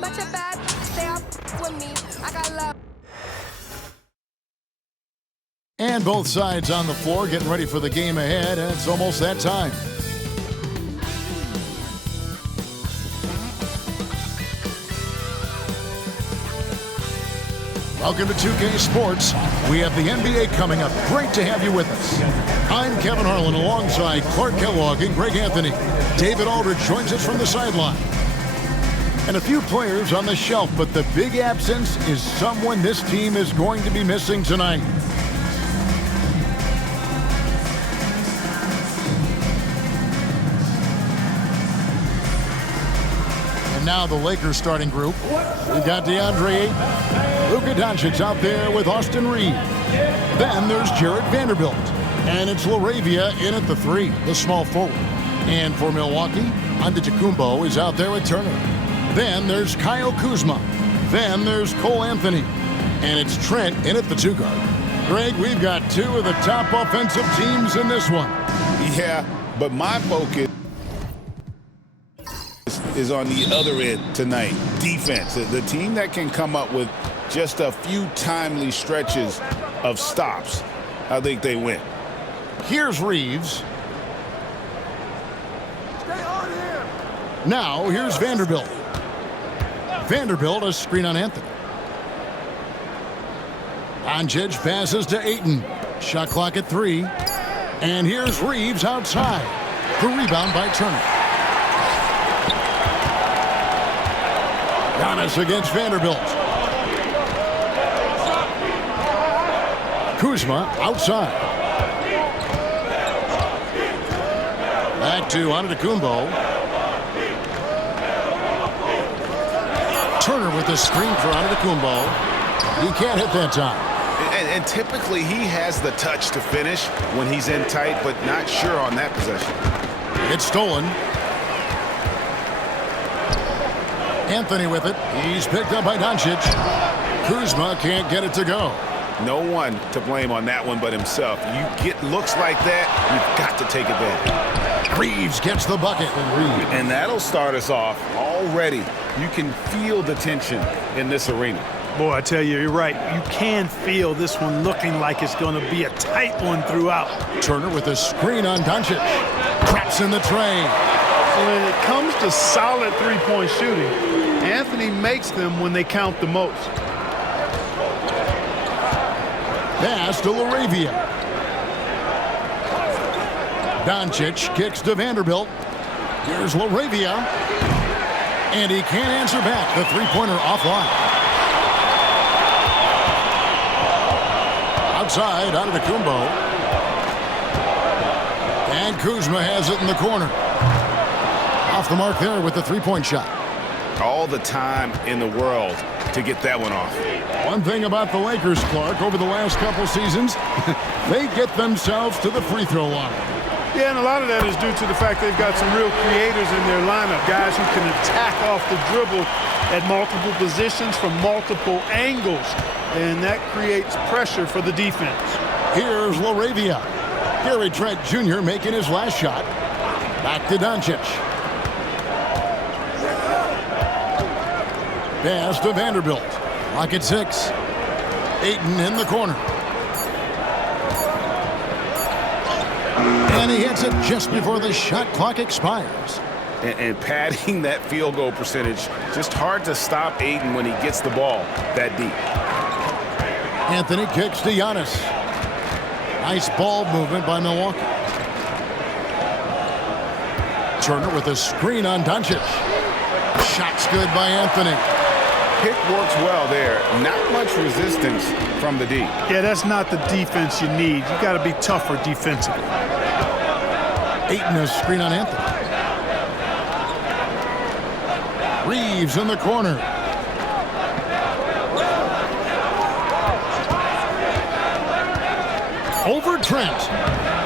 But you're bad, stay up with me. I got love. And both sides on the floor getting ready for the game ahead, and it's almost that time. Welcome to 2K Sports. We have the NBA coming up. Great to have you with us. I'm Kevin Harlan alongside Clark Kellogg and Greg Anthony. David Aldridge joins us from the sideline. And a few players on the shelf, but the big absence is someone this team is going to be missing tonight. And now the Lakers starting group. We've got DeAndre Ayton, Luka Doncic out there with Austin Reeves. Then there's Jarrett Vanderbilt. And it's LaRavia in at the 3, the small forward. And for Milwaukee, Antetokounmpo is out there with Turner. Then there's Kyle Kuzma. Then there's Cole Anthony. And it's Trent in at the 2 guard. Greg, we've got 2 of the top offensive teams in this one. Yeah, but my focus is on the other end tonight. Defense. The team that can come up with just a few timely stretches of stops, I think they win. Here's Reeves. Now here's Vanderbilt. Vanderbilt, a screen on Anthony. Doncic passes to Ayton. Shot clock at 3. And here's Reeves outside. The rebound by Turner. Giannis against Vanderbilt. Kuzma outside. Back to Antetokounmpo. Turner with the screen for Antetokounmpo. He can't hit that time. And typically he has the touch to finish when he's in tight, but not sure on that possession. It's stolen. Anthony with it. He's picked up by Doncic. Kuzma can't get it to go. No one to blame on that one but himself. You get looks like that, you've got to take advantage. Reeves gets the bucket. And that'll start us off already. You can feel the tension in this arena. Boy, I tell you, you're right. You can feel this one looking like it's going to be a tight one throughout. Turner with a screen on Doncic. Traps in the tray. When it comes to solid three-point shooting, Anthony makes them when they count the most. Pass to LaRavia. Doncic kicks to Vanderbilt. Here's LaRavia. And he can't answer back. The three-pointer offline. Outside, Antetokounmpo. And Kuzma has it in the corner. Off the mark there with the three-point shot. All the time in the world to get that one off. One thing about the Lakers, Clark, over the last couple seasons, they get themselves to the free throw line. Yeah, and a lot of that is due to the fact they've got some real creators in their lineup, guys who can attack off the dribble at multiple positions from multiple angles, and that creates pressure for the defense. Here's LaRavia. Gary Trent Jr. making his last shot. Back to Doncic. Pass to Vanderbilt. Lock at 6. Ayton in the corner. And he hits it just before the shot clock expires. And padding that field goal percentage, just hard to stop Ayton when he gets the ball that deep. Anthony kicks to Giannis. Nice ball movement by Milwaukee. Turner with a screen on Doncic. Shot's good by Anthony. Pick works well there. Not much resistance from the D. Yeah, that's not the defense you need. You got to be tougher defensively. Ayton a screen on Anthony. Reeves in the corner. Over Trent.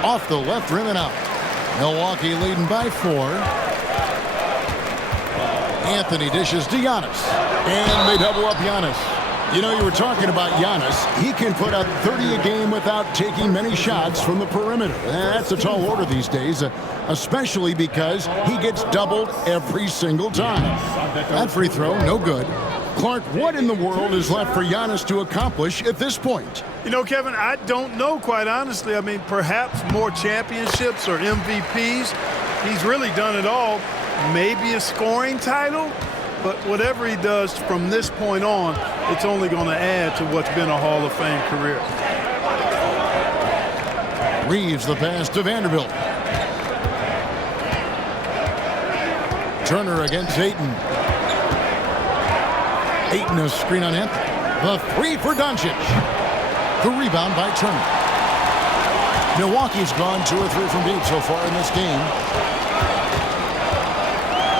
Off the left rim and out. Milwaukee leading by 4. Anthony dishes to Giannis. And they double up Giannis. You know, you were talking about Giannis. He can put up 30 a game without taking many shots from the perimeter. That's a tall order these days, especially because he gets doubled every single time. That free throw, no good. Clark, what in the world is left for Giannis to accomplish at this point? You know, Kevin, I don't know, quite honestly. I mean, perhaps more championships or MVPs. He's really done it all. Maybe a scoring title. But whatever he does from this point on, it's only going to add to what's been a Hall of Fame career. Reeves the pass to Vanderbilt. Turner against Ayton. Ayton a screen on Anthony. The three for Doncic. The rebound by Turner. Milwaukee's gone 2 or 3 from deep so far in this game.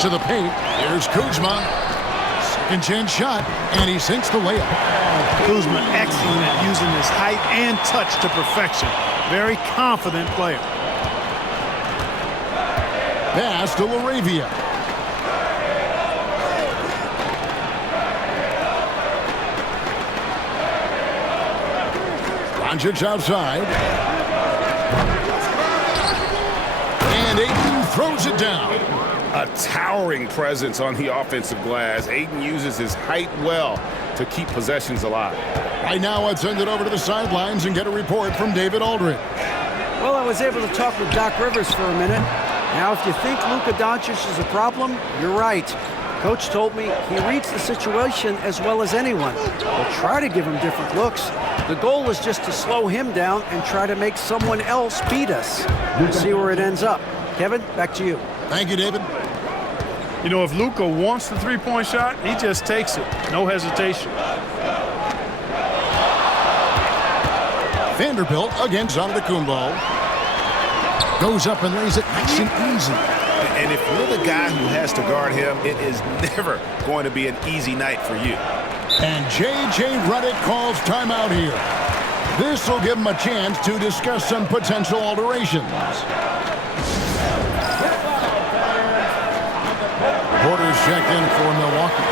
To the paint. Here's Kuzma. Second chance shot, and he sinks the layup. Kuzma excellent at using his height and touch to perfection. Very confident player. Pass to LaRavia. Doncic outside. And Ayton throws it down. A towering presence on the offensive glass. Ayton uses his height well to keep possessions alive. Right now, let's send it over to the sidelines and get a report from David Aldridge. Well, I was able to talk with Doc Rivers for a minute. Now, if you think Luka Doncic is a problem, you're right. Coach told me he reads the situation as well as anyone. We'll try to give him different looks. The goal is just to slow him down and try to make someone else beat us. We'll see where it ends up. Kevin, back to you. Thank you, David. You know, if Luka wants the three-point shot, he just takes it. No hesitation. Vanderbilt against Antetokounmpo. Goes up and lays it nice and easy. And if you're the guy who has to guard him, it is never going to be an easy night for you. And J.J. Redick calls timeout here. This will give him a chance to discuss some potential alterations. Porter's checked in for Milwaukee.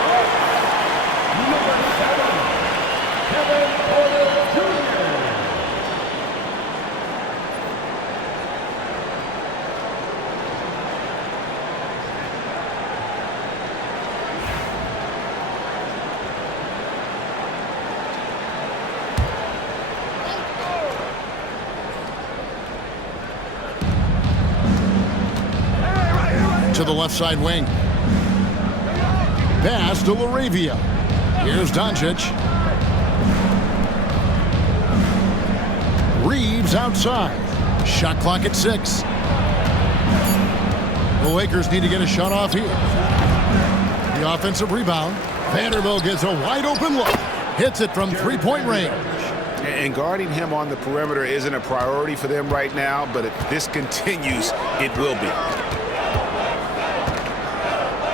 To the left side wing. Pass to LaRavia. Here's Doncic. Reeves outside. Shot clock at 6. The Lakers need to get a shot off here. The offensive rebound. Vanderbilt gets a wide open look. Hits it from three-point range. And guarding him on the perimeter isn't a priority for them right now, but if this continues, it will be.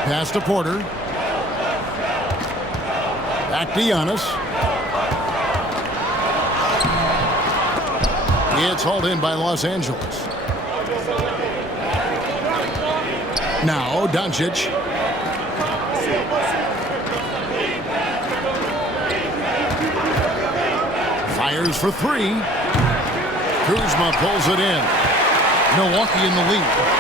Pass to Porter. Back to Giannis. It's hauled in by Los Angeles. Now Doncic. Fires for 3. Kuzma pulls it in. Milwaukee in the lead.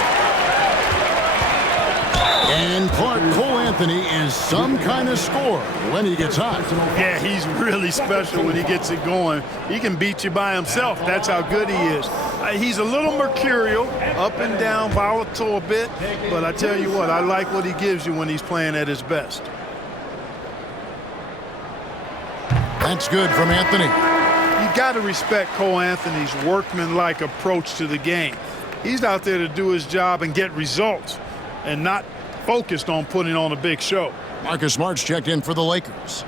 And Clark, Cole Anthony is some kind of scorer when he gets hot. Yeah, he's really special when he gets it going. He can beat you by himself. That's how good he is. He's a little mercurial, up and down, volatile a bit. But I tell you what, I like what he gives you when he's playing at his best. That's good from Anthony. You got to respect Cole Anthony's workmanlike approach to the game. He's out there to do his job and get results and not focused on putting on a big show. Marcus Smart's checked in for the Lakers.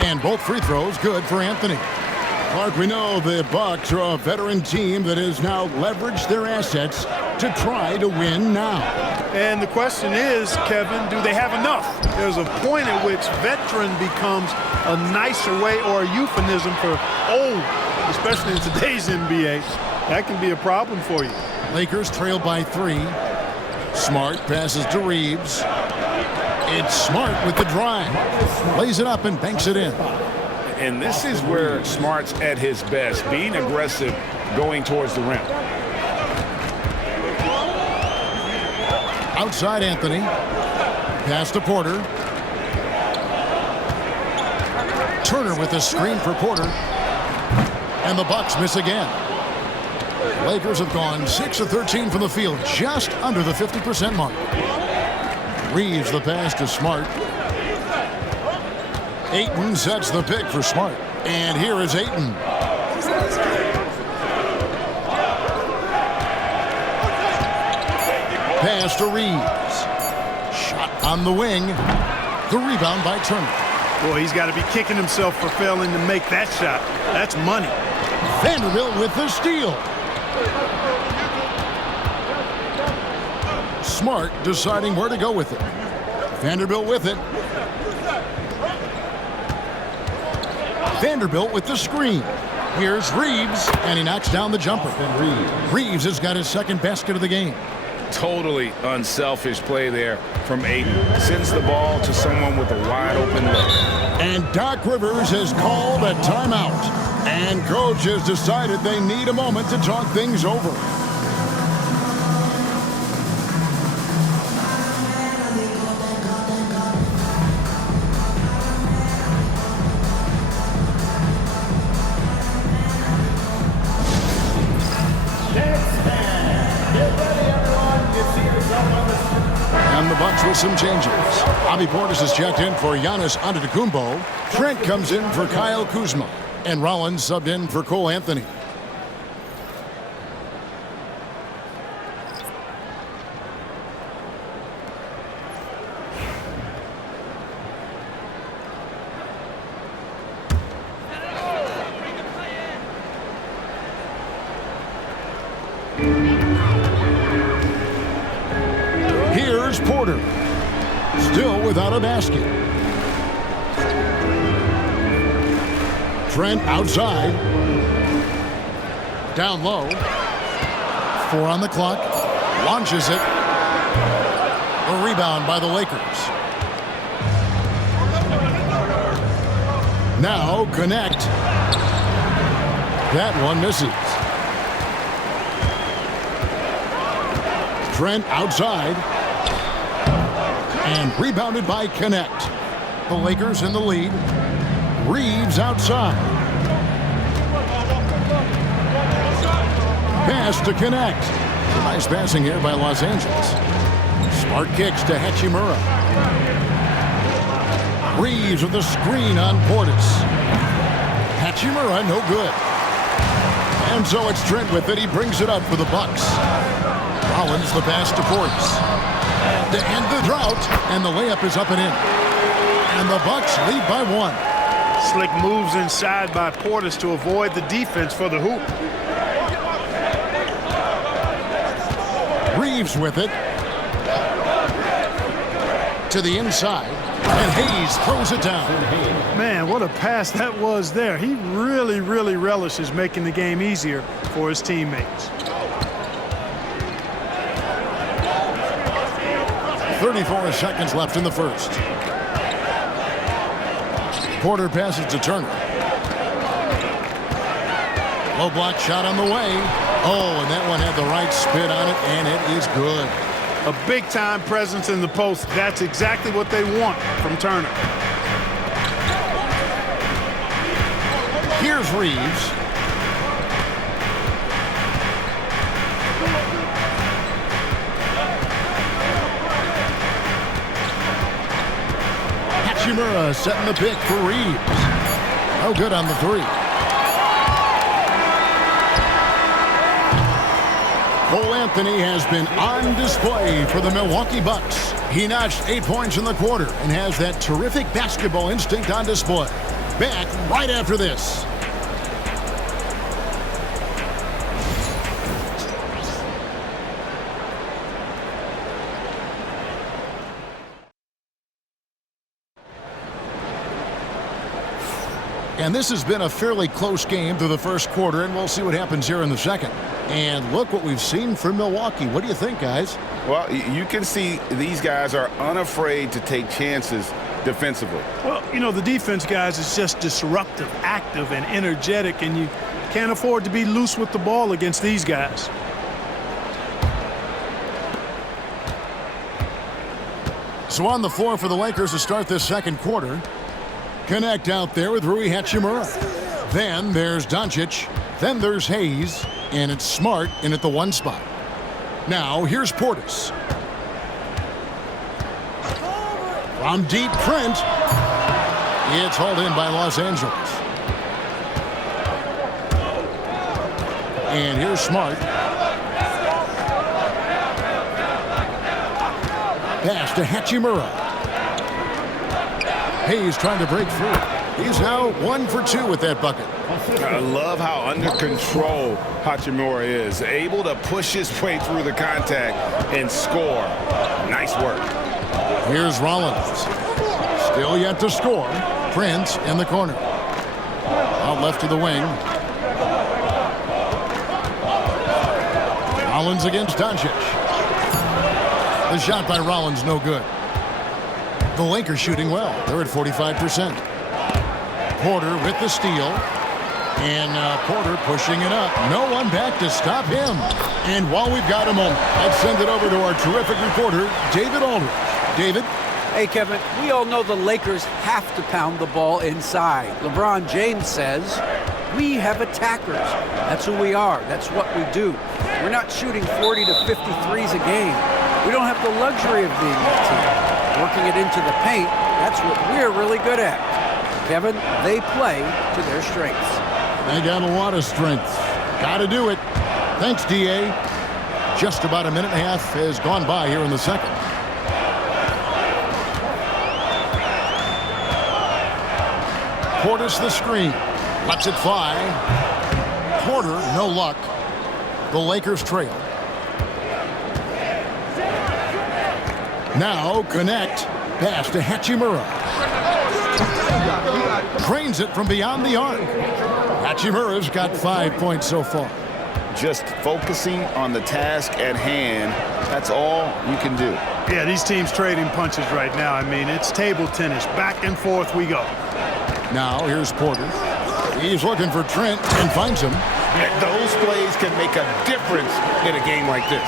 And both free throws good for Anthony. Clark, we know the Bucks are a veteran team that has now leveraged their assets to try to win now. And the question is, Kevin, do they have enough? There's a point at which veteran becomes a nicer way or a euphemism for old, especially in today's NBA. That can be a problem for you. Lakers trail by 3. Smart passes to Reeves. It's Smart with the drive. Lays it up and banks it in. And this is where Smart's at his best, being aggressive going towards the rim. Outside Anthony. Pass to Porter. Turner with the screen for Porter. And the Bucks miss again. Lakers have gone 6 of 13 from the field, just under the 50% mark. Reeves the pass to Smart. Ayton sets the pick for Smart. And here is Ayton. Pass to Reeves. Shot on the wing. The rebound by Turner. Boy, he's got to be kicking himself for failing to make that shot. That's money. Vanderbilt with the steal. Smart deciding where to go with it. Vanderbilt with it. Vanderbilt with the screen. Here's Reeves, and he knocks down the jumper. Reeves has got his second basket of the game. Totally unselfish play there from Ayton. Sends the ball to someone with a wide open look. And Doc Rivers has called a timeout. And coach has decided they need a moment to talk things over. And the Bucks with some changes. Bobby Portis is checked in for Giannis Antetokounmpo. Trent comes in for Kyle Kuzma. And Rollins subbed in for Cole Anthony. Here's Porter. Still without a basket. Trent outside. Down low. 4 on the clock. Launches it. A rebound by the Lakers. Now connect. That one misses. Trent outside. And rebounded by Connect. The Lakers in the lead. Reeves outside. Pass to Connect. Nice passing here by Los Angeles. Smart kicks to Hachimura. Reeves with the screen on Portis. Hachimura no good. And so it's Trent with it. He brings it up for the Bucks. Rollins the pass to Portis. To end the drought, and the layup is up and in. And the Bucks lead by 1. Slick moves inside by Portis to avoid the defense for the hoop. Reeves with it. To the inside. And Hayes throws it down. Man, what a pass that was there. He really, really relishes making the game easier for his teammates. 34 seconds left in the first. Porter passes to Turner. Low block shot on the way. Oh, and that one had the right spin on it, and it is good. A big-time presence in the post. That's exactly what they want from Turner. Here's Reeves. Hachimura setting the pick for Reeves. Oh, good on the 3. Cole Anthony has been on display for the Milwaukee Bucks. He notched 8 points in the quarter and has that terrific basketball instinct on display. Back right after this. And this has been a fairly close game through the first quarter, and we'll see what happens here in the second. And look what we've seen from Milwaukee. What do you think, guys? Well, you can see these guys are unafraid to take chances defensively. Well, you know, the defense, guys, is just disruptive, active, and energetic, and you can't afford to be loose with the ball against these guys. So on the floor for the Lakers to start this second quarter. Connect out there with Rui Hachimura. Then there's Doncic. Then there's Hayes. And it's Smart in at the 1 spot. Now here's Portis. From deep, Trent. It's hauled in by Los Angeles. And here's Smart. Pass to Hachimura. Hayes trying to break through. He's now 1 for 2 with that bucket. I love how under control Hachimura is. Able to push his way through the contact and score. Nice work. Here's Rollins. Still yet to score. Prince in the corner. Out left to the wing. Rollins against Doncic. The shot by Rollins no good. The Lakers shooting well. They're at 45%. Porter with the steal. And Porter pushing it up. No one back to stop him. And while we've got a moment, let's send it over to our terrific reporter, David Aldridge. David? Hey, Kevin, we all know the Lakers have to pound the ball inside. LeBron James says, we have attackers. That's who we are. That's what we do. We're not shooting 40 to 50 threes a game. We don't have the luxury of being that team. Working it into the paint, that's what we're really good at. Kevin, they play to their strengths. They got a lot of strength. Got to do it. Thanks, D.A. Just about a minute and a half has gone by here in the second. Portis the screen. Lets it fly. Porter, no luck. The Lakers trail. Now connect. Pass to Hachimura. Drains it from beyond the arc. Hachimura's got 5 points so far. Just focusing on the task at hand. That's all you can do. Yeah, these teams trading punches right now. I mean, it's table tennis. Back and forth we go. Now here's Porter. He's looking for Trent and finds him. Those plays can make a difference in a game like this.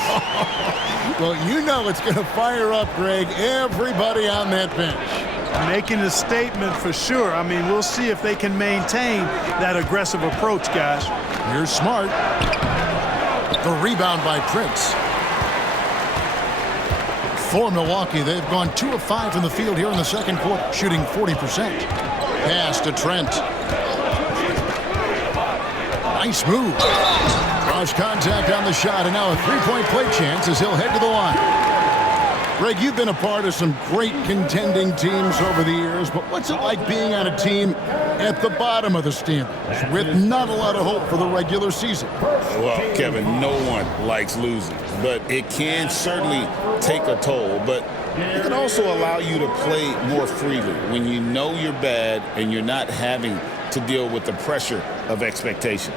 Well, you know it's going to fire up, Greg, everybody on that bench. Making a statement for sure. I mean, we'll see if they can maintain that aggressive approach, guys. Here's Smart. The rebound by Prince. For Milwaukee, they've gone 2 of 5 from the field here in the second quarter, shooting 40%. Pass to Trent. Nice move. Cross contact on the shot, and now a three-point play chance as he'll head to the line. Greg, you've been a part of some great contending teams over the years, but what's it like being on a team at the bottom of the standings with not a lot of hope for the regular season? Well, Kevin, no one likes losing, but it can certainly take a toll. But it can also allow you to play more freely when you know you're bad and you're not having to deal with the pressure of expectations.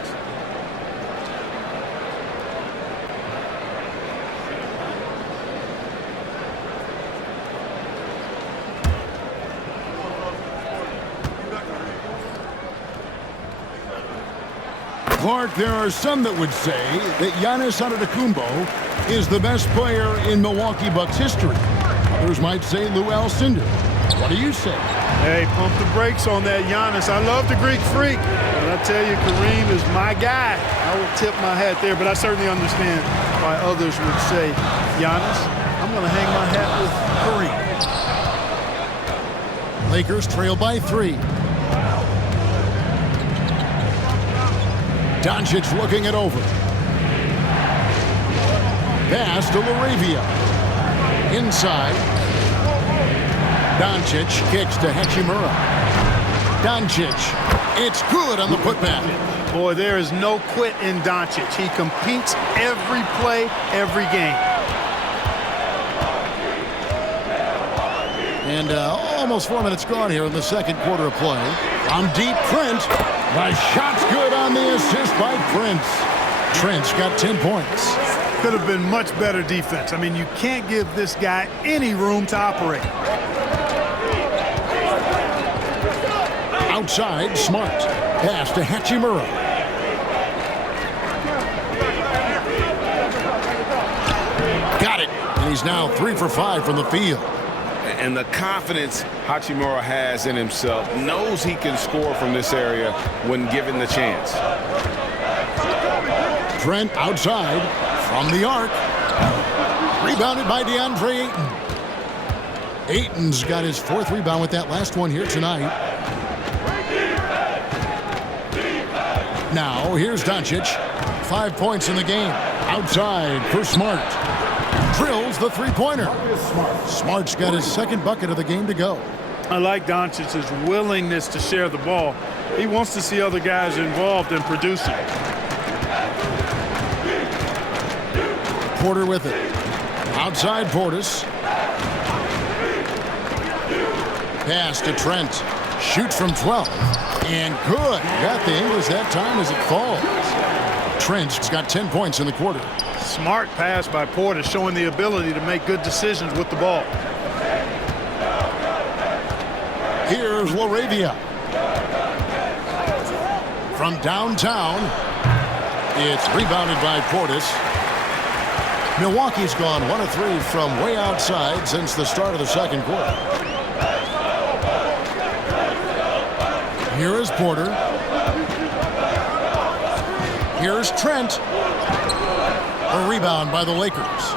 Clark, there are some that would say that Giannis Antetokounmpo is the best player in Milwaukee Bucks history. Others might say Lou Alcindor. What do you say? Hey, pump the brakes on that Giannis. I love the Greek Freak, but I tell you, Kareem is my guy. I would tip my hat there, but I certainly understand why others would say, Giannis, I'm going to hang my hat with Kareem. Lakers trail by 3. Doncic looking it over. Pass to LaRavia. Inside. Doncic kicks to Hachimura. Doncic. It's good on the putback. Boy, there is no quit in Doncic. He competes every play, every game. And Almost 4 minutes gone here in the second quarter of play. On deep, Trent. My shot's good on the assist by Prince. Trent's got 10 points. Could have been much better defense. I mean, you can't give this guy any room to operate. Outside, Smart. Pass to Hachimura. Got it. And he's now 3 for 5 from the field. And the confidence Hachimura has in himself, knows he can score from this area when given the chance. Trent outside from the arc. Rebounded by DeAndre Ayton. Ayton's got his 4th rebound with that last one here tonight. Now here's Doncic. 5 points in the game. Outside for Smart. Drills the three-pointer. Smart's got his 2nd bucket of the game to go. I like Doncic's willingness to share the ball. He wants to see other guys involved in producing. Porter with it. Outside Portis. Pass to Trent. Shoots from 12. And good. Got the English that time as it falls. Trent's got 10 points in the quarter. Smart pass by Porter, showing the ability to make good decisions with the ball. Here's LaRavia. From downtown, it's rebounded by Portis. Milwaukee's gone 1 of 3 from way outside since the start of the second quarter. Here is Porter. Here's Trent. A rebound by the Lakers.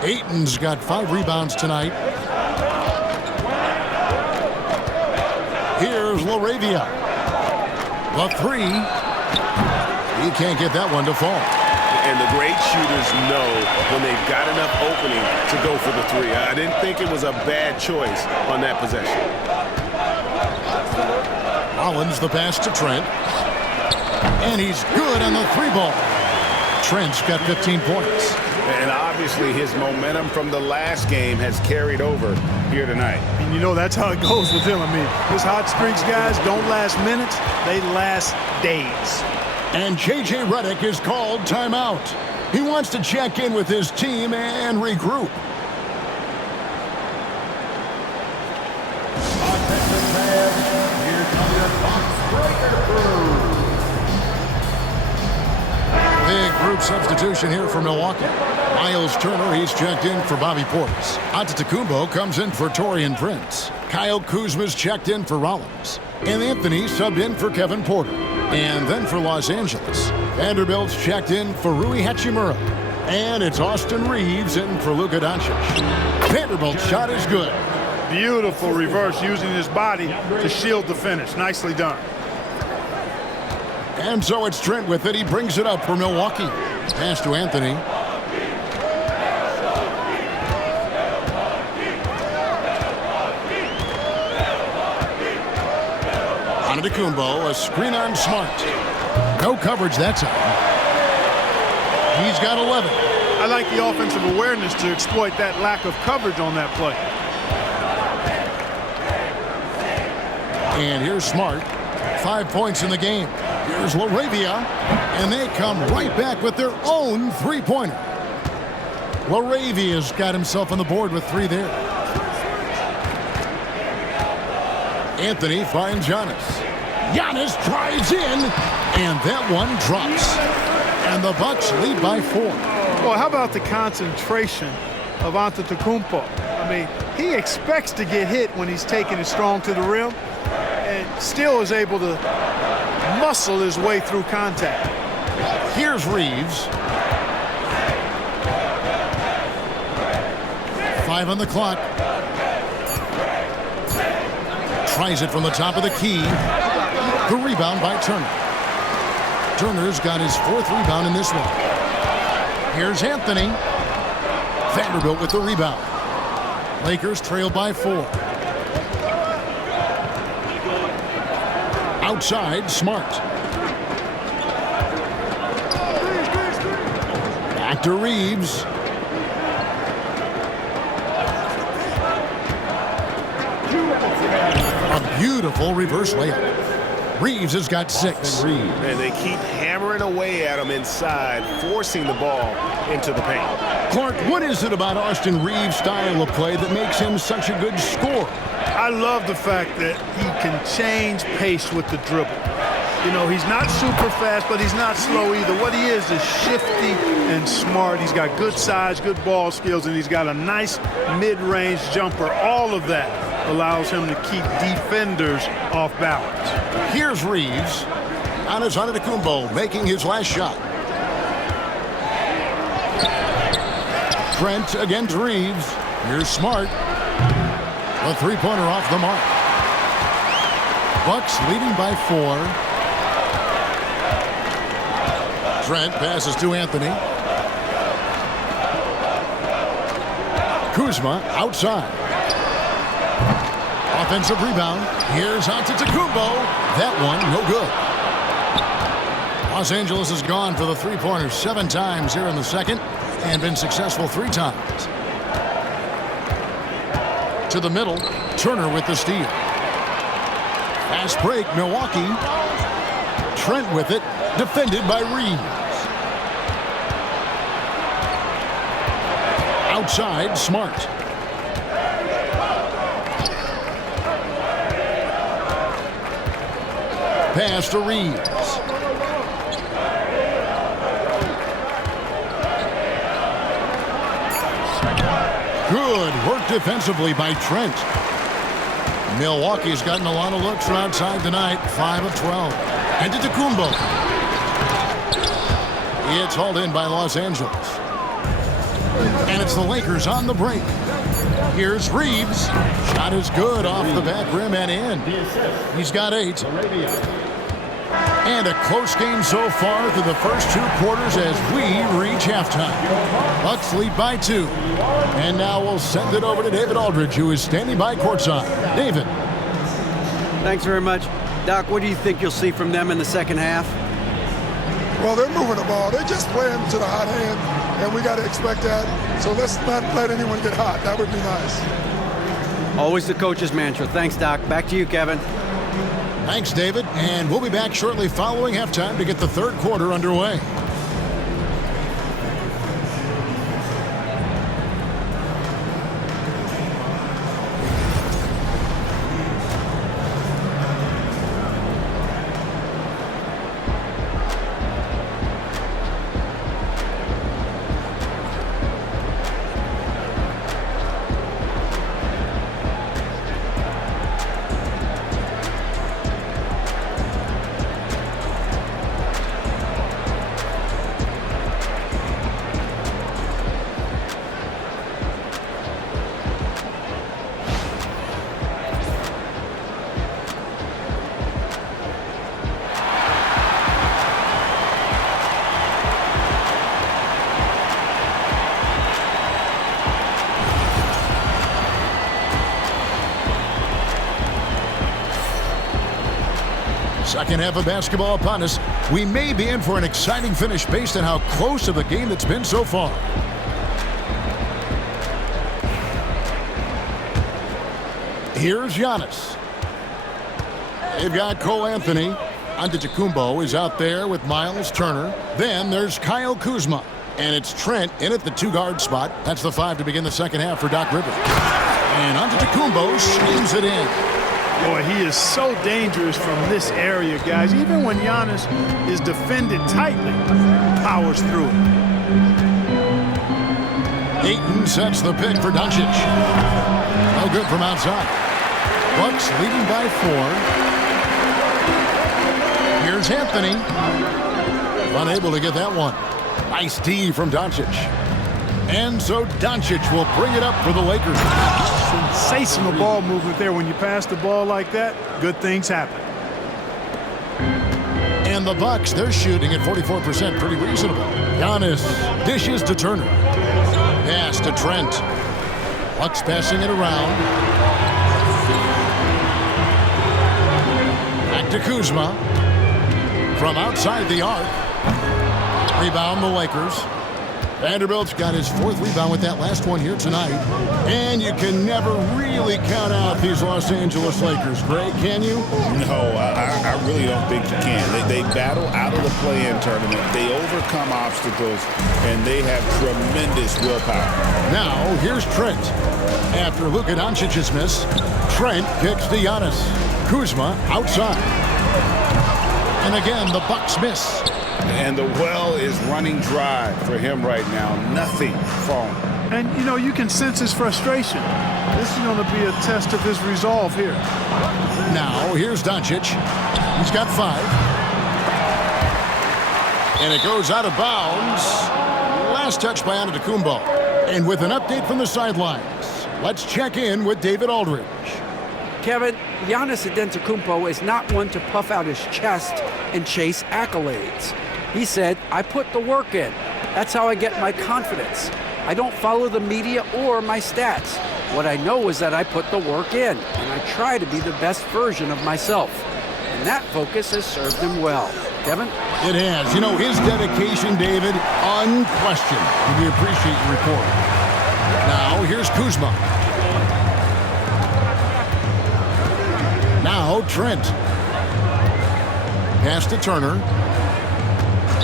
Ayton's got 5 rebounds tonight. Here's LaRavia. The 3. He can't get that one to fall. And the great shooters know when they've got enough opening to go for the 3. I didn't think it was a bad choice on that possession. Rollins the pass to Trent. And he's good on the 3-ball. Trent's got 15 points. And obviously his momentum from the last game has carried over here tonight. And you know that's how it goes with him. I mean, his hot streaks, guys, don't last minutes. They last days. And J.J. Redick is called timeout. He wants to check in with his team and regroup. Big group substitution here for Milwaukee. Miles Turner, he's checked in for Bobby Portis. Antetokounmpo comes in for Taurean Prince. Kyle Kuzma's checked in for Rollins. And Anthony subbed in for Kevin Porter. And then for Los Angeles, Vanderbilt's checked in for Rui Hachimura. And it's Austin Reeves in for Luka Doncic. Vanderbilt's shot is good. Beautiful reverse, using his body to shield the finish. Nicely done. And so it's Trent with it. He brings it up for Milwaukee. Pass to Anthony. Antetokounmpo, a screen on Smart. No coverage that time. He's got 11. I like the offensive awareness to exploit that lack of coverage on that play. And here's Smart. 5 points in the game. Here's LaRavia. And they come right back with their own three-pointer. LaRavia's got himself on the board with 3 there. Anthony finds Giannis. Giannis drives in, and that one drops. And the Bucks lead by 4. Well, how about the concentration of Antetokounmpo? I mean, he expects to get hit when he's taking it strong to the rim, and still is able to muscle his way through contact. Here's Reeves. 5 on the clock. Tries it from the top of the key. The rebound by Turner. Turner's got his 4th rebound in this one. Here's Anthony. Vanderbilt with the rebound. Lakers trail by 4. Outside, Smart. Back to Reeves. Beautiful reverse layup. Reeves has got 6. And they keep hammering away at him inside, forcing the ball into the paint. Clark, what is it about Austin Reeves' style of play that makes him such a good scorer? I love the fact that he can change pace with the dribble. You know, he's not super fast, but he's not slow either. What he is shifty and smart. He's got good size, good ball skills, and he's got a nice mid-range jumper. All of that allows him to keep defenders off balance. Here's Reeves. Giannis Antetokounmpo making his last shot. Trent against Reeves. Here's Smart. A three-pointer off the mark. Bucks leading by 4. Trent passes to Anthony. Kuzma outside. Offensive rebound. Here's Antetokounmpo. That one, no good. Los Angeles has gone for the three-pointer 7 times here in the second and been successful 3 times. To the middle, Turner with the steal. Fast break, Milwaukee. Trent with it, defended by Reeves. Outside, Smart. Pass to Reeves. Good work defensively by Trent. Milwaukee's gotten a lot of looks from outside tonight. 5 of 12. Antetokounmpo. It's hauled in by Los Angeles. And it's the Lakers on the break. Here's Reeves. Shot is good off the back rim and in. He's got 8. And a close game so far through the first 2 quarters as we reach halftime. Bucks lead by 2. And now we'll send it over to David Aldridge, who is standing by courtside. David. Thanks very much. Doc, what do you think you'll see from them in the second half? Well, they're moving the ball. They're just playing to the hot hand, and we got to expect that. So let's not let anyone get hot. That would be nice. Always the coach's mantra. Thanks, Doc. Back to you, Kevin. Thanks, David. And we'll be back shortly following halftime to get the third quarter underway. Second half of basketball upon us. We may be in for an exciting finish based on how close of a game that's been so far. Here's Giannis. They've got Cole Anthony. Antetokounmpo is out there with Miles Turner. Then there's Kyle Kuzma. And it's Trent in at the 2-guard spot. That's the 5 to begin the second half for Doc Rivers. And Antetokounmpo slams it in. Boy, he is so dangerous from this area, guys. Even when Giannis is defended tightly, powers through it. Ayton sets the pick for Doncic. No good from outside. Bucks leading by 4. Here's Anthony. Unable to get that one. Nice D from Doncic. And so Doncic will bring it up for the Lakers. Sensational ball movement there. When you pass the ball like that, good things happen. And the Bucks, they're shooting at 44%, pretty reasonable. Giannis dishes to Turner. Pass to Trent. Bucks passing it around. Back to Kuzma. From outside the arc. Rebound the Lakers. Vanderbilt's got his 4th rebound with that last one here tonight. And you can never really count out these Los Angeles Lakers, Greg, can you? No, I really don't think you can. They battle out of the play-in tournament. They overcome obstacles, and they have tremendous willpower. Now, here's Trent. After Luka Doncic's miss, Trent kicks to Giannis. Kuzma outside. And again, the Bucks miss. And the well is running dry for him right now. Nothing falling. And, you know, you can sense his frustration. This is going to be a test of his resolve here. Now, here's Doncic. He's got 5. And it goes out of bounds. Last touch by Antetokounmpo. And with an update from the sidelines, let's check in with David Aldridge. Kevin, Giannis Antetokounmpo is not one to puff out his chest and chase accolades. He said, I put the work in. That's how I get my confidence. I don't follow the media or my stats. What I know is that I put the work in, and I try to be the best version of myself. And that focus has served him well. Kevin? It has. You know, his dedication, David, unquestioned. And we appreciate your report. Now, here's Kuzma. Now, Trent. Pass to Turner.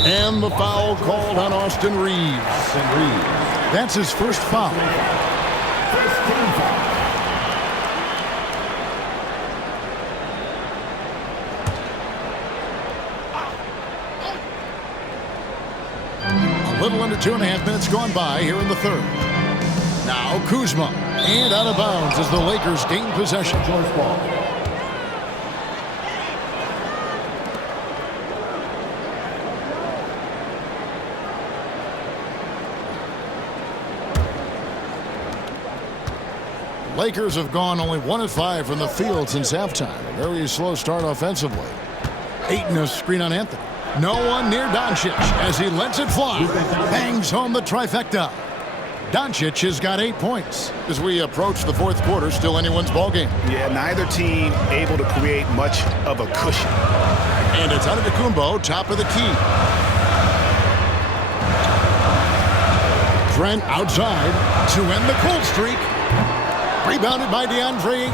And the foul called on Austin Reeves. That's his first foul. A little under 2.5 minutes gone by here in the 3rd. Now Kuzma. And out of bounds as the Lakers gain possession. Lakers have gone only 1 of 5 from the field since halftime. A very slow start offensively. Ayton a screen on Anthony. No one near Doncic as he lets it fly. Bangs home the trifecta. Doncic has got 8 points. As we approach the 4th quarter, still anyone's ballgame. Yeah, neither team able to create much of a cushion. And it's Antetokounmpo, top of the key. Trent outside to end the cold streak. Rebounded by DeAndre.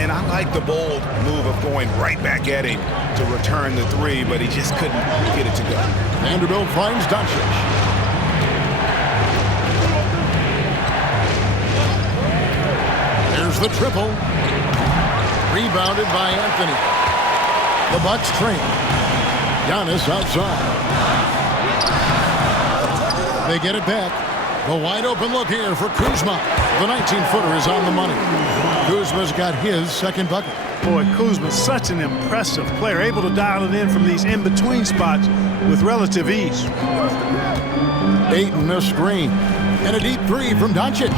And I like the bold move of going right back at him to return the 3, but he just couldn't get it to go. Vanderbilt finds Doncic. There's the triple. Rebounded by Anthony. The Bucks train. Giannis outside. They get it back. The wide open look here for Kuzma. The 19-footer is on the money. Kuzma's got his 2nd bucket. Boy, Kuzma's such an impressive player, able to dial it in from these in-between spots with relative ease. Ayton a screen. And a deep 3 from Doncic.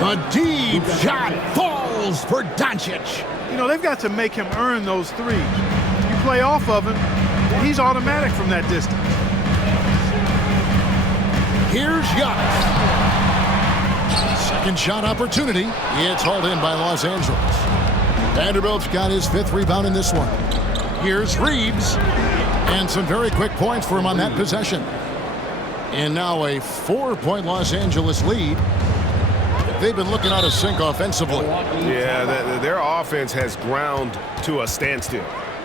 The deep shot falls for Doncic. You know, they've got to make him earn those 3s. You play off of him, and he's automatic from that distance. Here's Giannis. Second shot opportunity. It's hauled in by Los Angeles. Vanderbilt's got his 5th rebound in this one. Here's Reeves. And some very quick points for him on that possession. And now a 4-point Los Angeles lead. They've been looking out of sync offensively. Yeah, their offense has ground to a standstill.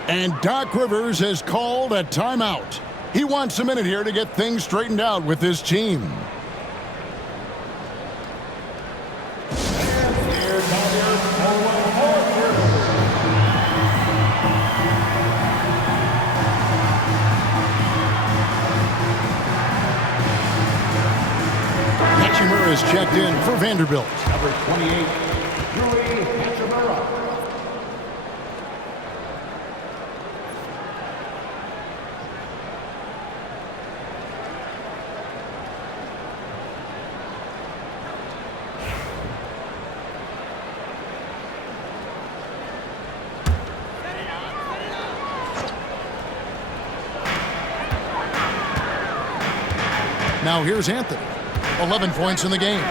And Doc Rivers has called a timeout. He wants a minute here to get things straightened out with his team. Hachimura is checked in for Vanderbilt. Number 28, Rui Hachimura. Now here's Anthony. 11 points in the game.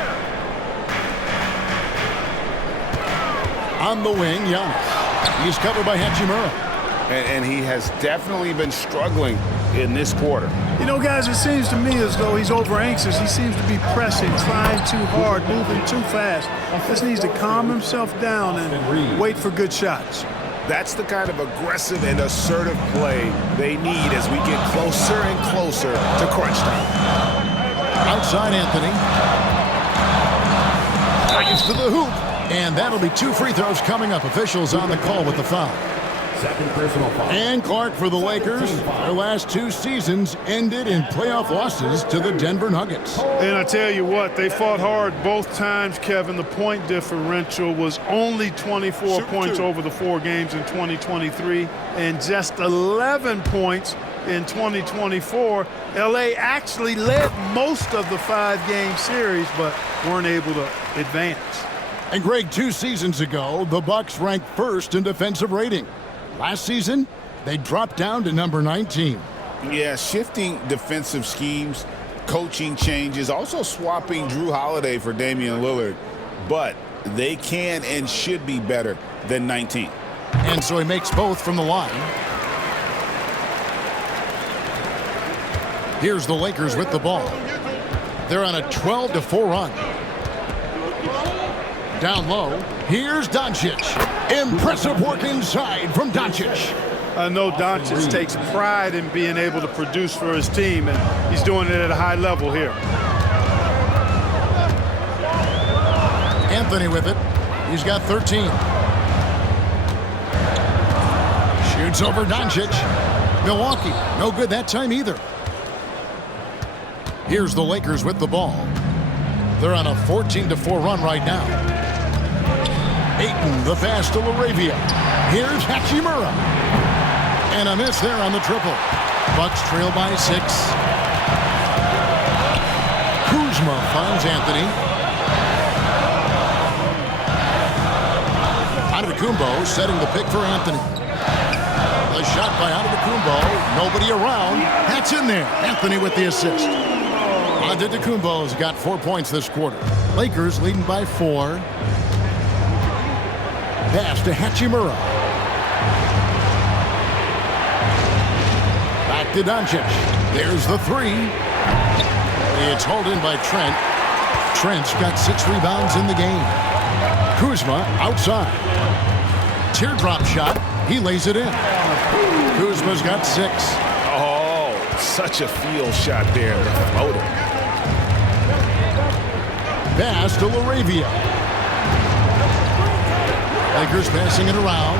On the wing, Giannis. He's covered by Hachimura. And he has definitely been struggling in this quarter. You know, guys, it seems to me as though he's over anxious. He seems to be pressing, trying too hard, moving too fast. Just needs to calm himself down and wait for good shots. That's the kind of aggressive and assertive play they need as we get closer and closer to crunch time. Outside Anthony. Gets to the hoop. And that'll be 2 free throws coming up. Officials on the call with the foul. Second personal foul. And Clark for the Lakers. Their last 2 seasons ended in playoff losses to the Denver Nuggets. And I tell you what, they fought hard both times, Kevin. The point differential was only 24 points over the 4 games in 2023 and just 11 points in 2024. LA actually led most of the 5-game series, but weren't able to advance. And Greg, 2 seasons ago, the Bucks ranked first in defensive rating. Last season, they dropped down to number 19. Yeah, shifting defensive schemes, coaching changes, also swapping Drew Holiday for Damian Lillard. But they can and should be better than 19. And so he makes both from the line. Here's the Lakers with the ball. They're on a 12-4 run. Down low, here's Doncic. Impressive work inside from Doncic. I know Doncic takes pride in being able to produce for his team, and he's doing it at a high level here. Anthony with it. He's got 13. Shoots over Doncic. Milwaukee, no good that time either. Here's the Lakers with the ball. They're on a 14-4 run right now. Ayton, the pass to LaRavia. Here's Hachimura. And a miss there on the triple. Bucks trail by 6. Kuzma finds Anthony. Antetokounmpo setting the pick for Anthony. The shot by Antetokounmpo. Nobody around. That's in there. Anthony with the assist. Antetokounmpo's got 4 points this quarter. Lakers leading by 4. Pass to Hachimura. Back to Doncic. There's the 3. It's hauled in by Trent. Trent's got 6 rebounds in the game. Kuzma outside. Teardrop shot. He lays it in. Kuzma's got 6. Oh, such a field shot there. The floater. Pass to LaRavia. Lakers passing it around.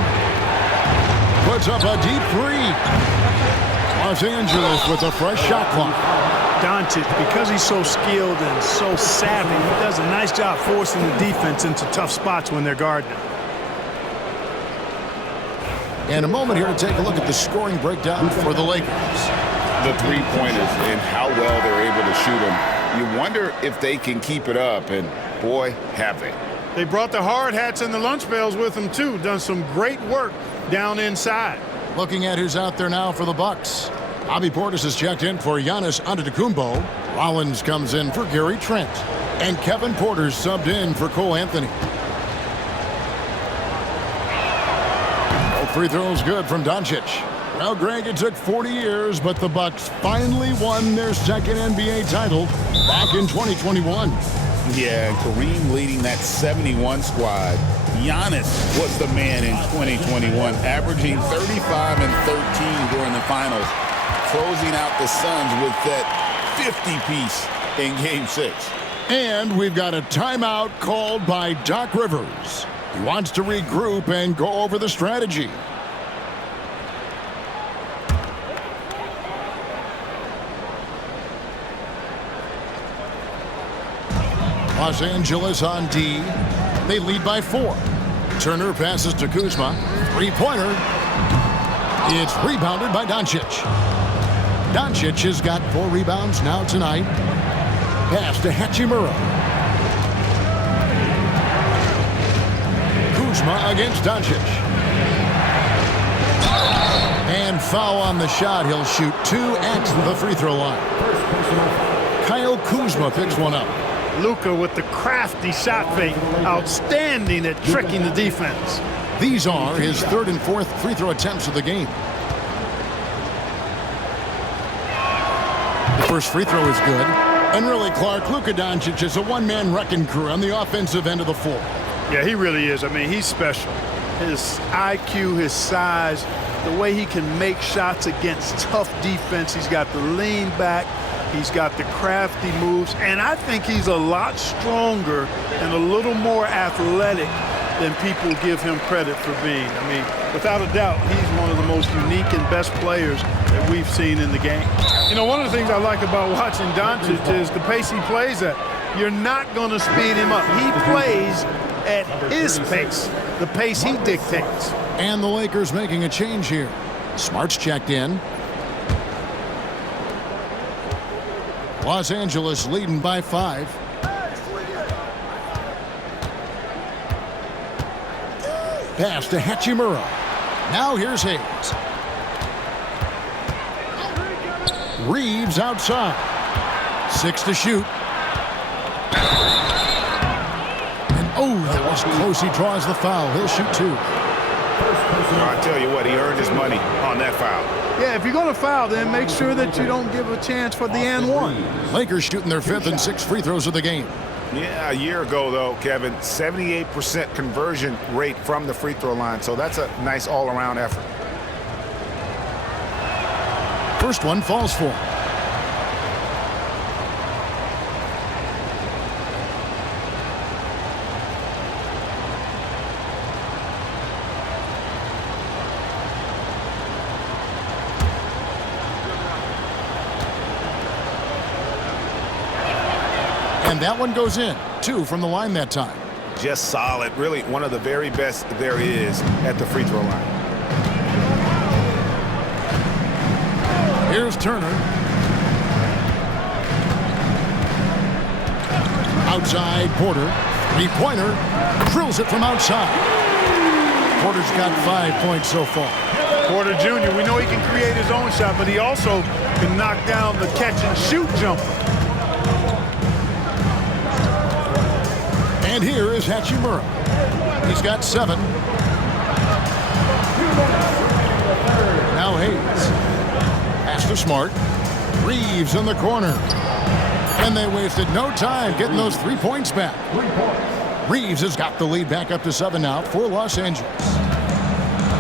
Puts up a deep 3. Los Angeles with a fresh shot clock. Doncic, because he's so skilled and so savvy, he does a nice job forcing the defense into tough spots when they're guarding him. And a moment here to take a look at the scoring breakdown for the Lakers. The 3-pointers and how well they're able to shoot them. You wonder if they can keep it up, and boy, have they. They brought the hard hats and the lunch bells with them, too. Done some great work down inside. Looking at who's out there now for the Bucks. Bobby Portis has checked in for Giannis Antetokounmpo. Rollins comes in for Gary Trent. And Kevin Porter's subbed in for Cole Anthony. Both free throws good from Doncic. Well, Greg, it took 40 years, but the Bucks finally won their second NBA title back in 2021. Yeah, and Kareem leading that 71 squad. Giannis was the man in 2021, averaging 35 and 13 during the finals, closing out the Suns with that 50-piece in Game 6. And we've got a timeout called by Doc Rivers. He wants to regroup and go over the strategy. Los Angeles on D. They lead by 4. Turner passes to Kuzma. 3-pointer. It's rebounded by Doncic. Doncic has got 4 rebounds now tonight. Pass to Hachimura. Kuzma against Doncic. And foul on the shot. He'll shoot 2 at the free throw line. Kyle Kuzma picks one up. Luka with the crafty shot fake. Outstanding at tricking the defense. These are his 3rd and 4th free throw attempts of the game. first free throw is good. And really, Clark, Luka Doncic is a one-man wrecking crew on the offensive end of the floor. Yeah, he really is. I mean, he's special. His IQ, his size, the way he can make shots against tough defense. He's got the lean back. He's got the crafty moves. And I think he's a lot stronger and a little more athletic than people give him credit for being. I mean, without a doubt, he's one of the most unique and best players that we've seen in the game. You know, one of the things I like about watching Doncic is the pace he plays at. You're not going to speed him up. He plays at his pace, the pace he dictates. And the Lakers making a change here. Smart's checked in. Los Angeles leading by 5. Pass to Hachimura. Now here's Hayes. Reeves outside. 6 to shoot. And oh, that was close. He draws the foul. He'll shoot 2. I tell you what, he earned his money on that foul. Yeah, if you're going to foul, then make sure that you don't give a chance for the and one. Lakers shooting their 5th and 6th free throws of the game. Yeah, a year ago, though, Kevin, 78% conversion rate from the free throw line. So that's a nice all-around effort. First one falls for him. And that one goes in. 2 from the line that time. Just solid. Really one of the very best there is at the free throw line. Here's Turner. Outside Porter. 3-pointer. Drills it from outside. Porter's got 5 points so far. Porter Jr., we know he can create his own shot, but he also can knock down the catch-and-shoot jumper. And here is Hachimura. He's got 7. Now Hayes. Pass to Smart. Reeves in the corner. And they wasted no time getting those 3 points back. Reeves has got the lead back up to 7 now for Los Angeles.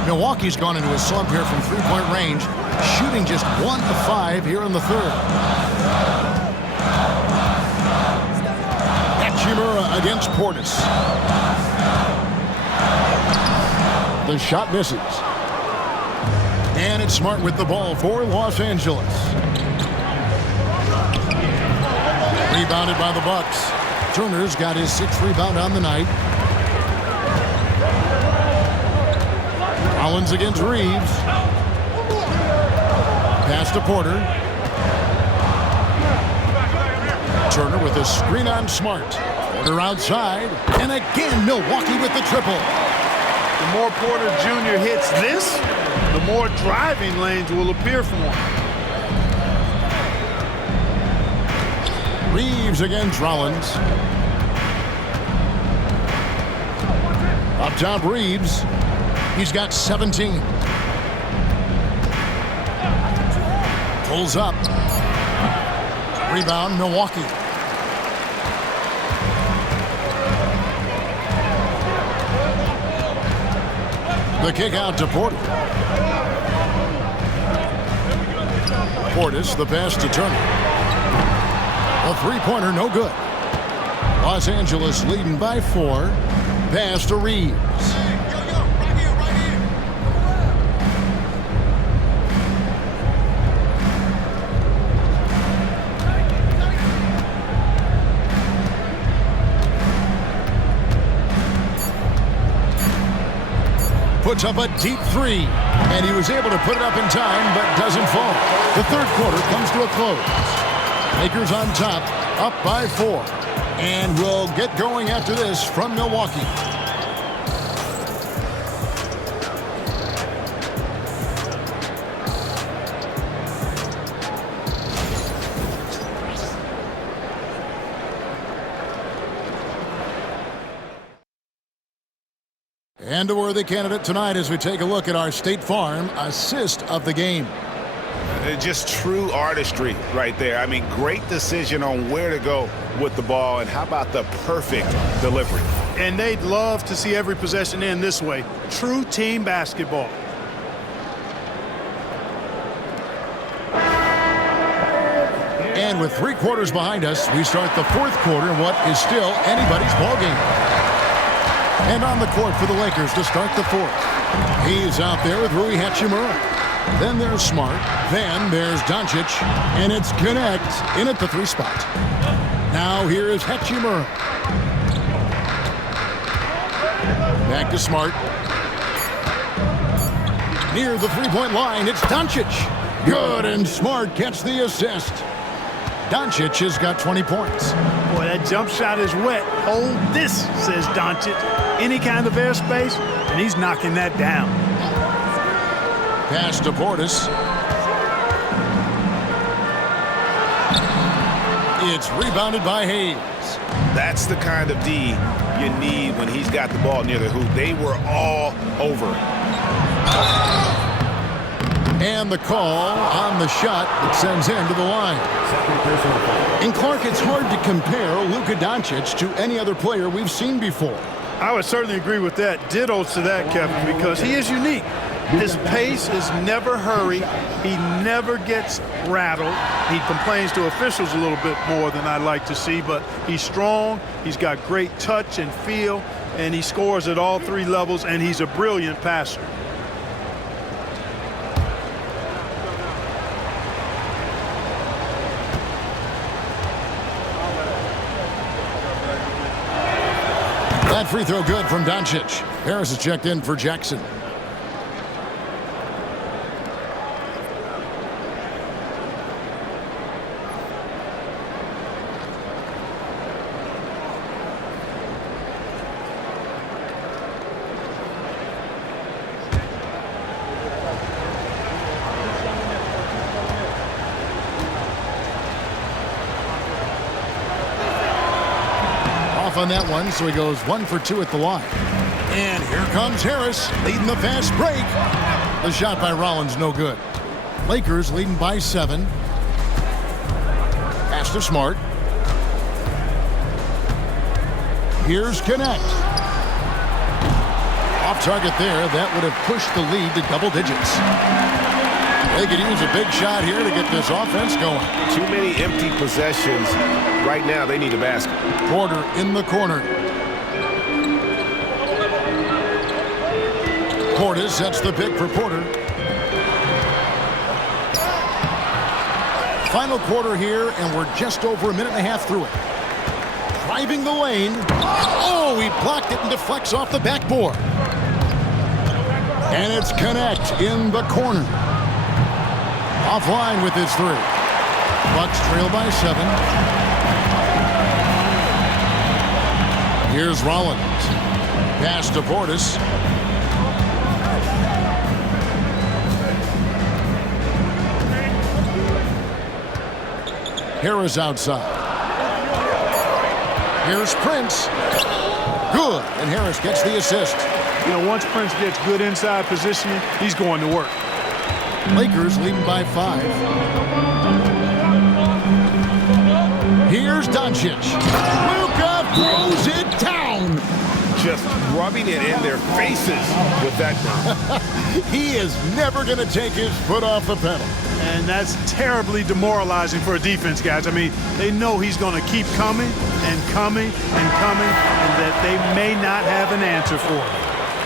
Milwaukee's gone into a slump here from 3-point range, shooting just 1 of 5 here in the 3rd. Hachimura against Portis. The shot misses. And it's Smart with the ball for Los Angeles. Rebounded by the Bucks. Turner's got his 6th rebound on the night. Collins against Reeves. Pass to Porter. Turner with a screen on Smart. Porter outside. And again, Milwaukee with the triple. The more Porter Jr. hits this, the more driving lanes will appear for him. Reeves against Rollins. Up top, Reeves. He's got 17. Pulls up. Rebound, Milwaukee. The kick out to Porter. Portis, the pass to Turner. A 3-pointer, no good. Los Angeles leading by 4. Pass to Reeves. Puts up a deep 3, and he was able to put it up in time, but doesn't fall. The 3rd quarter comes to a close. Lakers on top, up by 4. And we'll get going after this from Milwaukee. And a worthy candidate tonight as we take a look at our State Farm assist of the game. Just true artistry right there. I mean, great decision on where to go with the ball, and how about the perfect delivery? And they'd love to see every possession end this way. True team basketball. And with 3 quarters behind us, we start the 4th quarter in what is still anybody's ballgame. And on the court for the Lakers to start the 4th. He's out there with Rui Hachimura. Then there's Smart. Then there's Doncic. And it's Connect in at the 3 spot. Now here is Hachimura. Back to Smart. Near the 3-point line, it's Doncic. Good, and Smart gets the assist. Doncic has got 20 points. Boy, that jump shot is wet. Hold this, says Doncic. Any kind of airspace, and he's knocking that down. Pass to Portis. It's rebounded by Hayes. That's the kind of D you need when he's got the ball near the hoop. They were all over it. And the call on the shot that sends him to the line. And Clark, it's hard to compare Luka Doncic to any other player we've seen before. I would certainly agree with that. Dittos to that, Kevin, because he is unique. His pace is never hurried. He never gets rattled. He complains to officials a little bit more than I'd like to see, but he's strong. He's got great touch and feel, and he scores at all 3 levels, and he's a brilliant passer. That free throw good from Doncic. Harris is checked in for Jackson. On that one, so he goes 1 for 2 at the line. And here comes Harris leading the fast break. The shot by Rollins no good. Lakers leading by 7. Pass to Smart. Here's Connect. Off target there. That would have pushed the lead to double digits. They could use a big shot here to get this offense going. Too many empty possessions. Right now, they need a basket. Porter in the corner. Portis sets the pick for Porter. Final quarter here, and we're just over a minute and a half through it. Driving the lane. Oh, he blocked it and deflects off the backboard. And it's Connect in the corner. Offline with his 3. Bucks trail by 7. Here's Rollins. Pass to Portis. Harris outside. Here's Prince. Good. And Harris gets the assist. You know, once Prince gets good inside positioning, he's going to work. Lakers leading by 5. Here's Doncic. Luka throws it down. Just rubbing it in their faces with that. He is never going to take his foot off the pedal. And that's terribly demoralizing for a defense, guys. I mean, they know he's going to keep coming and coming and coming, and that they may not have an answer for it.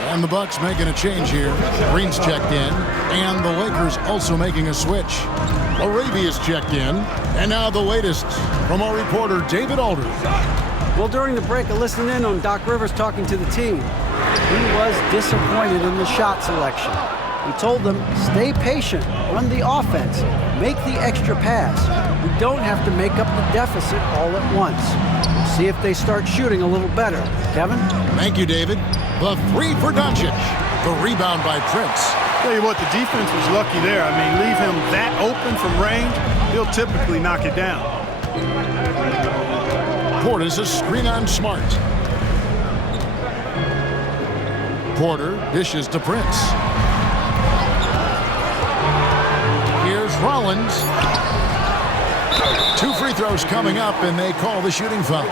And the Bucks making a change here. Green's checked in, and the Lakers also making a switch. Arabia's checked in, and now the latest from our reporter, David Aldridge. Well, during the break, I listened in on Doc Rivers talking to the team. He was disappointed in the shot selection. He told them, stay patient, run the offense, make the extra pass. We don't have to make up the deficit all at once. We'll see if they start shooting a little better. Kevin? Thank you, David. The 3 for Doncic. The rebound by Prince. Tell you what, the defense was lucky there. I mean, leave him that open from range, he'll typically knock it down. Portis a screen on Smart. Porter dishes to Prince. Here's Rollins. 2 free throws coming up, and they call the shooting foul.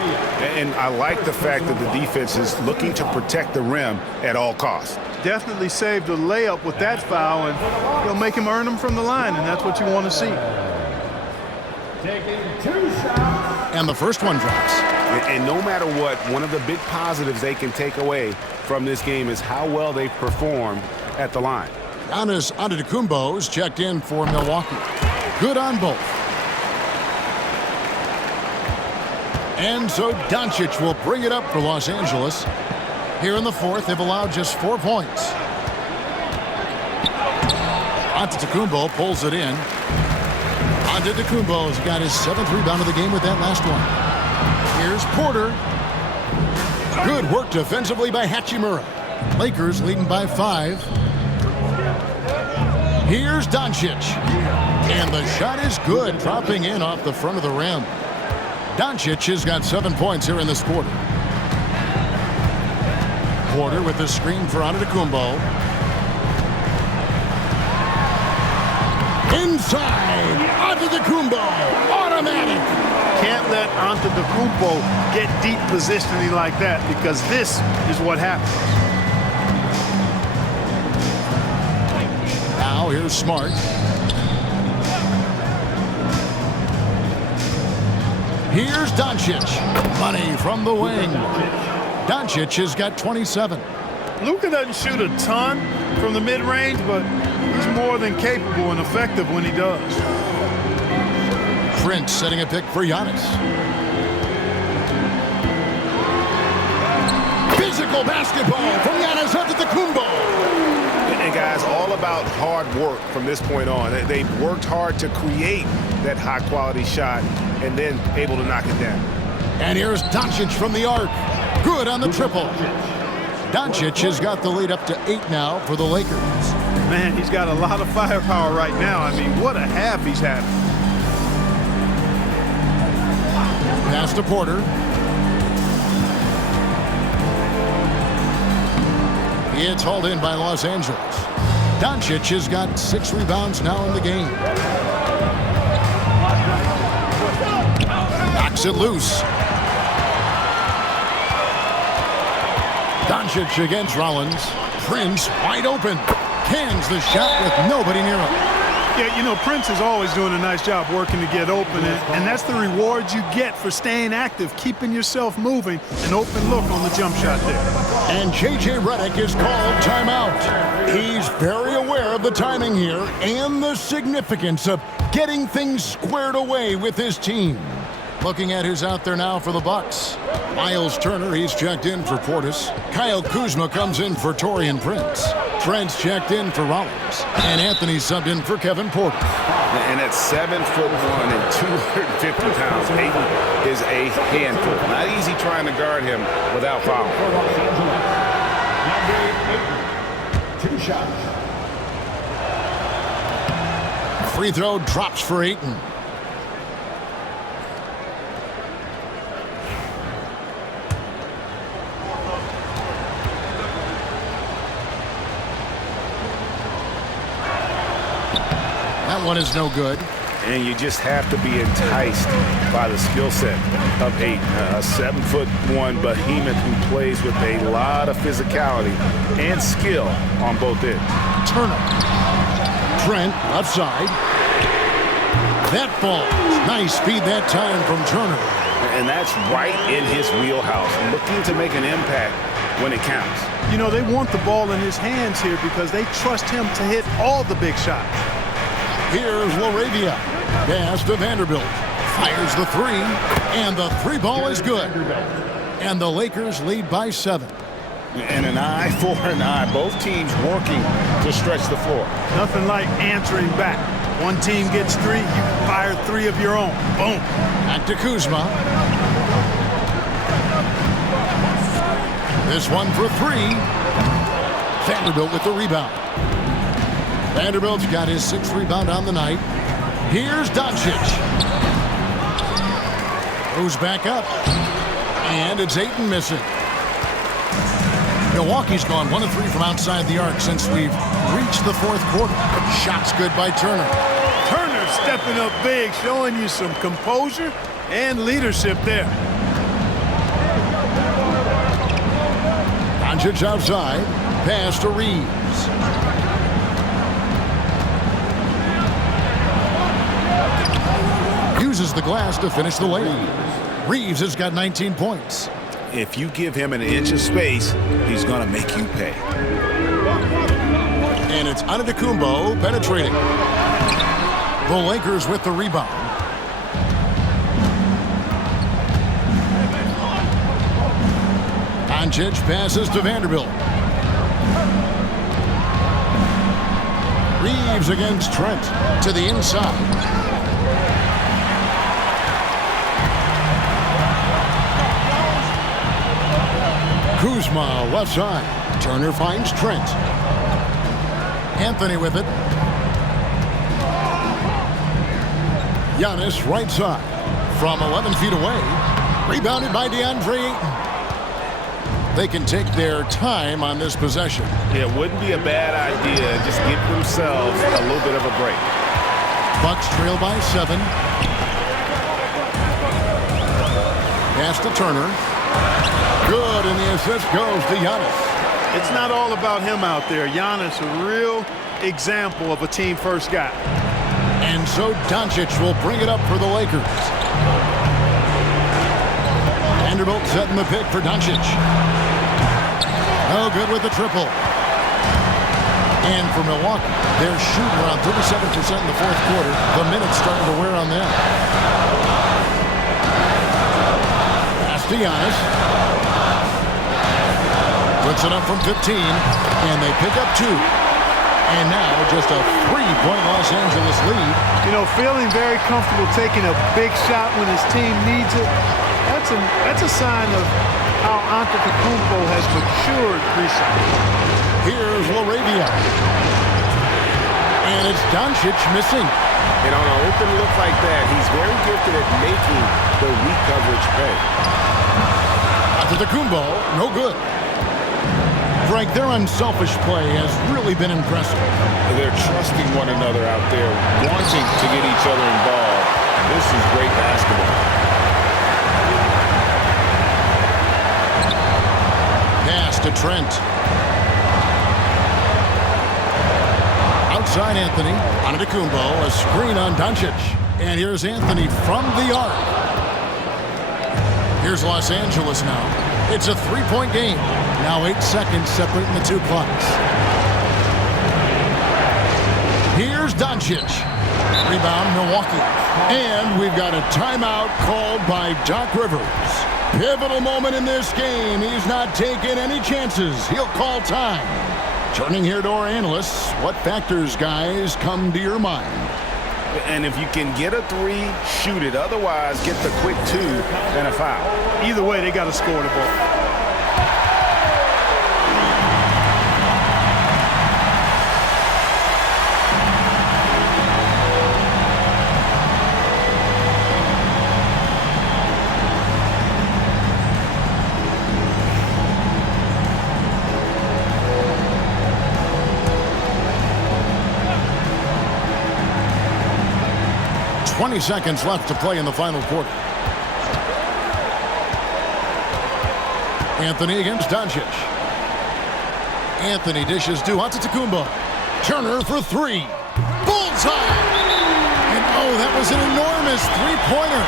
And I like the fact that the defense is looking to protect the rim at all costs. Definitely saved a layup with that foul, and he'll make him earn them from the line, and that's what you want to see. And the first one drops. And no matter what, one of the big positives they can take away from this game is how well they performed at the line. Giannis Antetokounmpo's checked in for Milwaukee. Good on both. And so Doncic will bring it up for Los Angeles. Here in the fourth, they've allowed just 4 points. Antetokounmpo pulls it in. Antetokounmpo's got his 7th rebound of the game with that last one. Here's Porter. Good work defensively by Hachimura. Lakers leading by 5. Here's Doncic. And the shot is good, dropping in off the front of the rim. Doncic has got 7 points here in this quarter. Porter with the screen for Antetokounmpo. Inside, Antetokounmpo, automatic. Can't let Antetokounmpo get deep positioning like that, because this is what happens. Now here's Smart. Here's Doncic. Money from the wing. Doncic has got 27. Luka doesn't shoot a ton from the mid-range, but he's more than capable and effective when he does. Prince setting a pick for Giannis. Physical basketball from Giannis Antetokounmpo. And guys, all about hard work from this point on. They've worked hard to create that high-quality shot and then able to knock it down. And here's Doncic from the arc. Good on the triple. Doncic has got the lead up to 8 now for the Lakers. Man, he's got a lot of firepower right now. I mean, what a half he's having. Pass to Porter. It's hauled in by Los Angeles. Doncic has got 6 rebounds now in the game. Knocks it loose. Doncic against Rollins. Prince wide open. Cans the shot with nobody near him. Yeah, you know, Prince is always doing a nice job working to get open, and that's the reward you get for staying active, keeping yourself moving. An open look on the jump shot there. And J.J. Redick is called timeout. He's very aware of the timing here and the significance of getting things squared away with his team. Looking at who's out there now for the Bucks. Miles Turner, he's checked in for Portis. Kyle Kuzma comes in for Taurean Prince. Trent's checked in for Rollins. And Anthony subbed in for Kevin Porter. And at 7'1" and 250 pounds, Ayton is a handful. Not easy trying to guard him without foul. 2 shots. Free throw drops for Ayton. That one is no good. And you just have to be enticed by the skill set of Ayton. A 7'1" behemoth who plays with a lot of physicality and skill on both ends. Turner. Trent, left side. That falls. Nice speed that time from Turner. And that's right in his wheelhouse, looking to make an impact when it counts. You know, they want the ball in his hands here because they trust him to hit all the big shots. Here's LaRavia. Pass to Vanderbilt. Fires the 3, and the 3 ball is good. And the Lakers lead by 7. And an eye for an eye. Both teams working to stretch the floor. Nothing like answering back. One team gets 3, you fire 3 of your own. Boom. Back to Kuzma. This one for 3. Vanderbilt with the rebound. Vanderbilt's got his 6th rebound on the night. Here's Doncic. Goes back up. And it's Ayton missing. Milwaukee's gone 1 of 3 from outside the arc since we've reached the 4th quarter. Shots good by Turner. Turner stepping up big, showing you some composure and leadership there. Doncic outside. Pass to Reeves. Uses the glass to finish the layup. Reeves has got 19 points. If you give him an inch of space, he's going to make you pay. And it's Antetokounmpo penetrating. The Lakers with the rebound. Doncic passes to Vanderbilt. Reeves against Trent to the inside. Kuzma left side. Turner finds Trent. Anthony with it. Giannis right side. From 11 feet away. Rebounded by DeAndre Ayton. They can take their time on this possession. It wouldn't be a bad idea. Just give themselves a little bit of a break. Bucks trail by 7. Pass to Turner. Good, and the assist goes to Giannis. It's not all about him out there. Giannis, a real example of a team-first guy. And so Doncic will bring it up for the Lakers. Vanderbilt setting the pick for Doncic. No good with the triple. And for Milwaukee, they're shooting around 37% in the fourth quarter. The minutes starting to wear on them. Pass to Giannis. Puts it up from 15, and they pick up 2. And now just a 3-point Los Angeles lead. You know, feeling very comfortable taking a big shot when his team needs it. That's a sign of how Antetokounmpo has matured recently. Here's LaRavia. And it's Doncic missing. And on an open look like that, he's very gifted at making the weak coverage pay. Antetokounmpo, no good. Frank, their unselfish play has really been impressive. They're trusting one another out there, wanting to get each other involved. This is great basketball. Pass to Trent. Outside Anthony. Antetokounmpo, a screen on Doncic. And here's Anthony from the arc. Here's Los Angeles now. It's a 3-point game. Now 8 seconds separating the two clocks. Here's Doncic. Rebound, Milwaukee. And we've got a timeout called by Doc Rivers. Pivotal moment in this game. He's not taking any chances. He'll call time. Turning here to our analysts, what factors, guys, come to your mind? And if you can get a 3, shoot it. Otherwise, get the quick 2 and a foul. Either way, they got to score the ball. .20 seconds left to play in the final quarter. Anthony against Doncic. Anthony dishes to Antetokounmpo. Turner for 3. Bullseye! And oh, that was an enormous 3-pointer.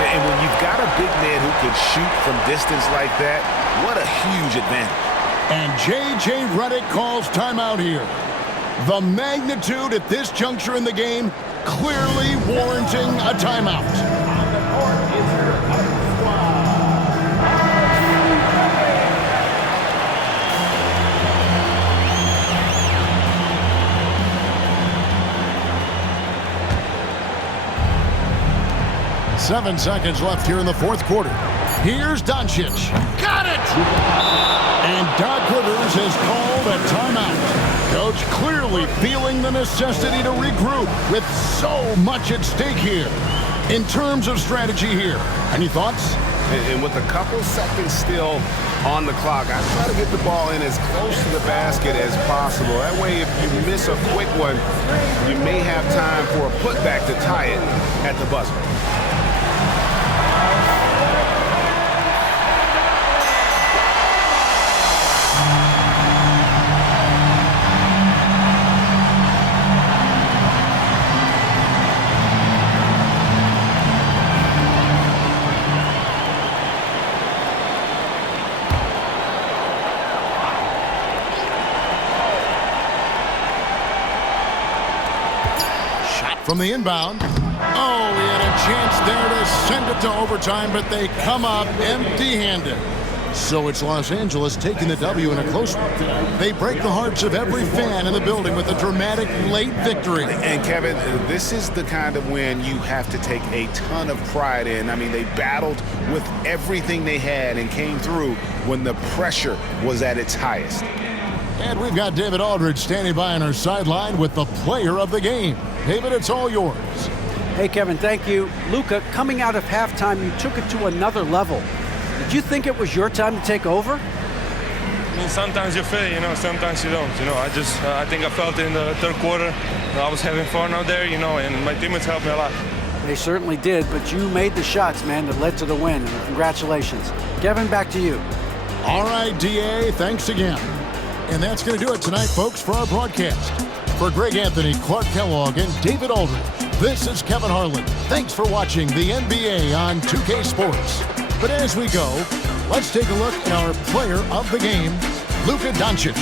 And when you've got a big man who can shoot from distance like that, what a huge advantage. And J.J. Redick calls timeout here. The magnitude at this juncture in the game clearly warranting a timeout. Seven seconds left here in the fourth quarter. Here's Doncic. Got it! And Doc Rivers has called a timeout. Coach clearly feeling the necessity to regroup with so much at stake here. In terms of strategy here, any thoughts? And with a couple seconds still, on the clock. I try to get the ball in as close to the basket as possible. That way, if you miss a quick one, you may have time for a putback to tie it at the buzzer. From the inbound. Oh, he had a chance there to send it to overtime, but they come up empty-handed. So it's Los Angeles taking the W in a close one. They break the hearts of every fan in the building with a dramatic late victory. And Kevin, this is the kind of win you have to take a ton of pride in. I mean, they battled with everything they had and came through when the pressure was at its highest. And we've got David Aldridge standing by on our sideline with the player of the game. David, it's all yours. Hey, Kevin, thank you. Luka, coming out of halftime, you took it to another level. Did you think it was your time to take over? I mean, sometimes you feel it, sometimes you don't. I think I felt it in the third quarter. I was having fun out there, and my teammates helped me a lot. They certainly did, but you made the shots, man, that led to the win. And congratulations. Kevin, back to you. All right, DA, thanks again. And that's going to do it tonight, folks, for our broadcast. For Greg Anthony, Clark Kellogg, and David Aldridge, this is Kevin Harlan. Thanks for watching the NBA on 2K Sports. But as we go, let's take a look at our player of the game, Luka Doncic.